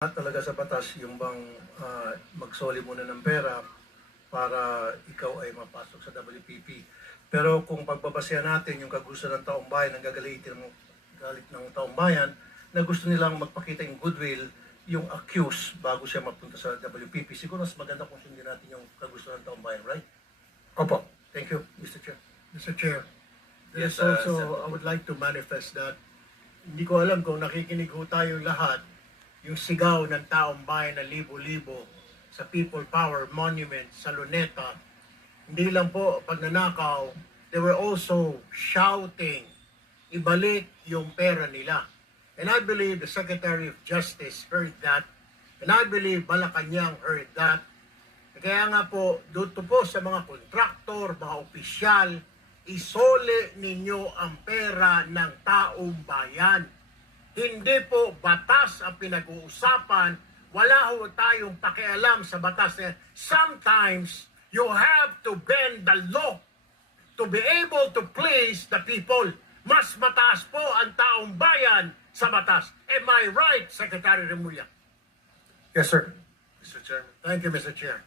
Talaga sa batas yung bang magsoli muna ng pera para ikaw ay mapasok sa WPP. Pero kung pagbabasehan natin yung kagustuhan ng taong bayan, ang galit ng taong bayan, na gusto nilang magpakita yung goodwill, yung accused bago siya mapunta sa WPP, siguro mas maganda kung sundin natin yung kagustuhan ng taong bayan, right? Opo. Thank you, Mr. Chair. Mr. Chair, Yes, there's also, Senator. I would like to manifest that hindi ko alam kung nakikinig ho tayong lahat, yung sigaw ng taong bayan na libo-libo sa People Power Monument sa Luneta, hindi lang po pagnanakaw, they were also shouting, ibalik yung pera nila. And I believe the Secretary of Justice heard that, and I believe Malacanang heard that. Kaya nga po, dito po sa mga kontraktor, mga opisyal, isole ninyo ang pera ng taong bayan. Hindi po batas ang pinag-uusapan. Wala ho tayong pakialam sa batas. Sometimes, you have to bend the law to be able to please the people. Mas mataas po ang taong bayan sa batas. Am I right, Secretary Remulla? Yes, sir. Mr. Chairman. Thank you, Mr. Chair.